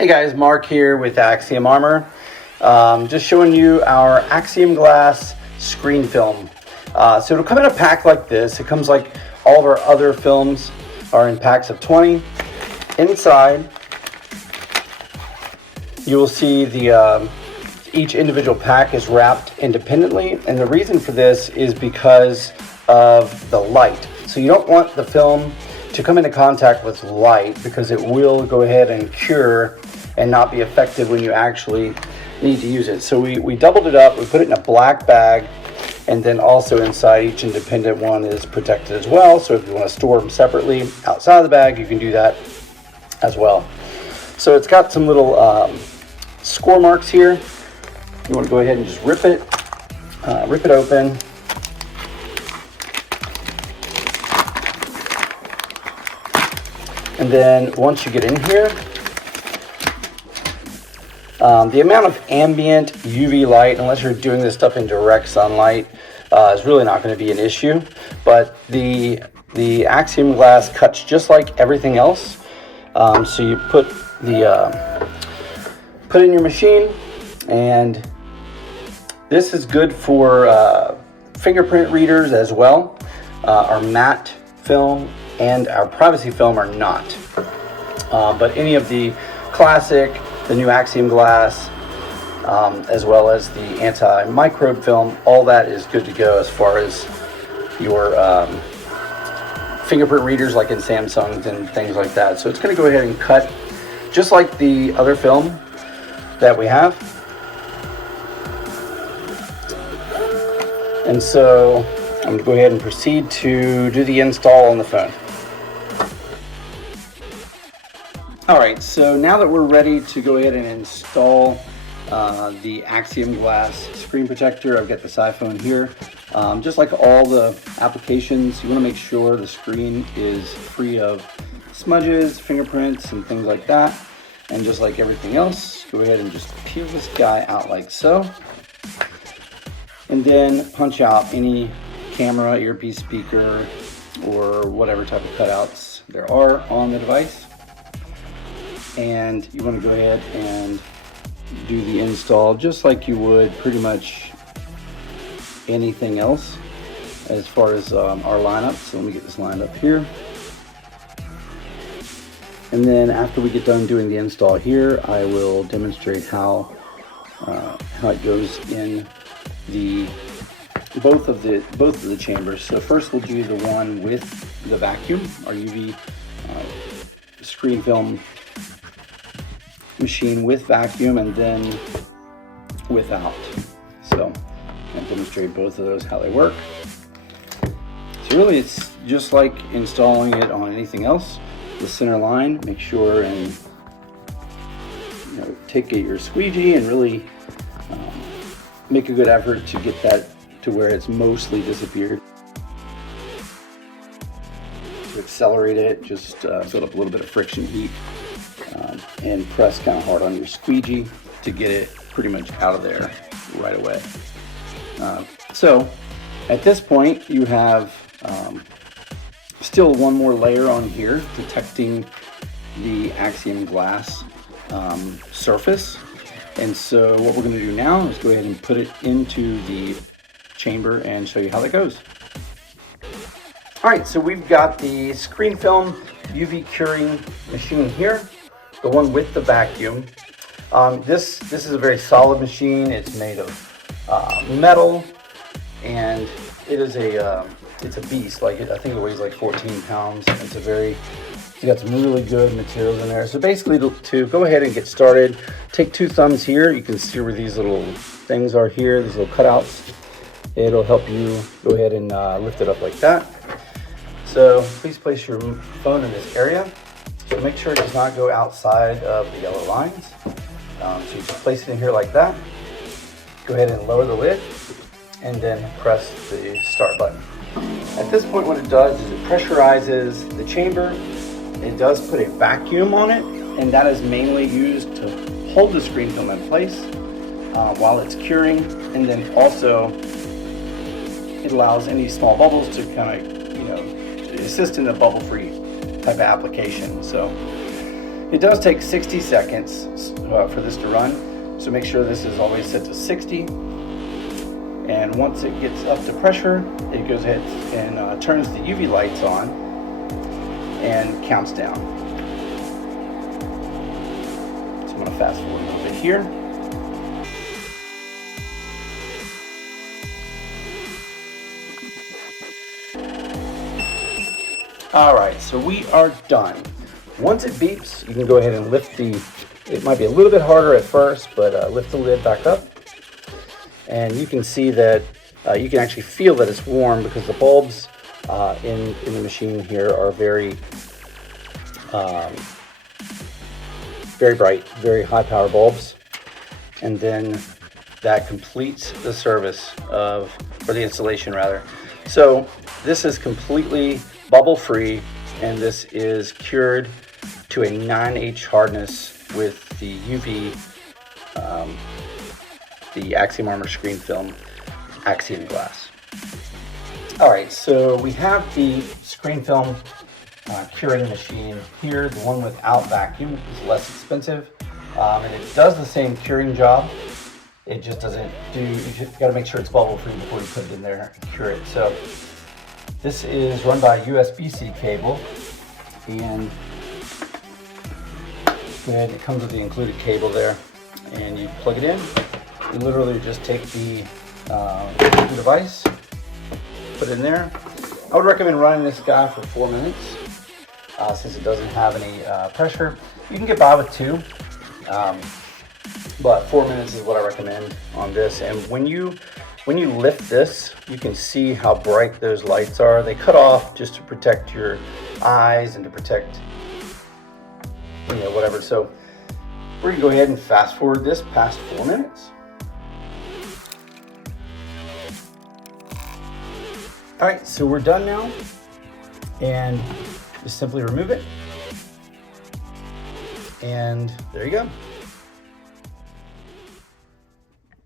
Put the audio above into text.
Hey guys, Mark here with Axiom Armor. Just showing you our AxiomGlass ScreenFilm. So it'll come in a pack like this. It comes like all of our other films are in packs of 20. Inside, you will see each individual pack is wrapped independently, and the reason for this is because of the light. So you don't want the film to come into contact with light because it will go ahead and cure and not be effective when you actually need to use it. So we doubled it up, we put it in a black bag, and then also inside each independent one is protected as well. So if you want to store them separately outside of the bag, you can do that as well. So it's got some little score marks here. You want to go ahead and just rip it open. And then once you get in here, the amount of ambient UV light, unless you're doing this stuff in direct sunlight, is really not going to be an issue. But the AxiomGlass cuts just like everything else. So you put in your machine, and this is good for fingerprint readers as well. Our matte film and our privacy film are not. But any of the classic, the new AxiomGlass, as well as the anti-microbe film, all that is good to go as far as your fingerprint readers like in Samsungs and things like that. So it's going to go ahead and cut just like the other film that we have. And so I'm going to go ahead and proceed to do the install on the phone. Alright, so now that we're ready to go ahead and install the AxiomGlass screen protector, I've got this iPhone here. Just like all the applications, you want to make sure the screen is free of smudges, fingerprints, and things like that. And just like everything else, go ahead and just peel this guy out like so. And then punch out any camera, earpiece, speaker, or whatever type of cutouts there are on the device. And you want to go ahead and do the install just like you would pretty much anything else as far as our lineup. So let me get this lined up here. And then after we get done doing the install here, I will demonstrate how it goes in both of the chambers. So first we'll do the one with the vacuum, our UV screen film machine with vacuum, and then without. So I'll demonstrate both of those, how they work. So really it's just like installing it on anything else. The center line, make sure and take your squeegee and really make a good effort to get that to where it's mostly disappeared. To accelerate it, just build up a little bit of friction heat and press kind of hard on your squeegee to get it pretty much out of there right away. So at this point you have still one more layer on here protecting the AxiomGlass surface. And so what we're going to do now is go ahead and put it into the chamber and show you how that goes. Alright, so we've got the ScreenFilm UV curing machine here, the one with the vacuum. This is a very solid machine. It's made of metal, and it is it's a beast. I think it weighs like 14 pounds. It's got some really good materials in there. So basically, to go ahead and get started, take two thumbs here. You can see where these little things are here, these little cutouts. It'll help you go ahead and lift it up like that. So please place your phone in this area. So make sure it does not go outside of the yellow lines. So you just place it in here like that. Go ahead and lower the lid, and then press the start button. At this point, what it does is it pressurizes the chamber. It does put a vacuum on it, and that is mainly used to hold the screen film in place while it's curing, and then also it allows any small bubbles to kind of, assist in a bubble-free type of application. So It does take 60 seconds for this to run, so make sure this is always set to 60. And once it gets up to pressure, it goes ahead and turns the UV lights on and counts down. So I'm going to fast forward a little bit here. All right, so we are done. Once it beeps, you can go ahead and lift it might be a little bit harder at first, but lift the lid back up. And you can see that you can actually feel that it's warm because the bulbs in the machine here are very bright, very high power bulbs. And then that completes the service or the installation rather. So this is completely bubble free, and this is cured to a 9H hardness with the UV, the Axiom Armor ScreenFilm AxiomGlass. All right, so we have the ScreenFilm curing machine here. The one without vacuum is less expensive, and it does the same curing job. It just doesn't do, you've got to make sure it's bubble free before you put it in there and cure it. So this is run by a USB-C cable, and it comes with the included cable there, and you plug it in. You literally just take the device, put it in there. I would recommend running this guy for 4 minutes since it doesn't have any pressure. You can get by with 2, but 4 minutes is what I recommend on this. And when you lift this, you can see how bright those lights are. They cut off just to protect your eyes and to protect, whatever. So we're gonna go ahead and fast forward this past 4 minutes. All right, so we're done now, and just simply remove it, and there you go.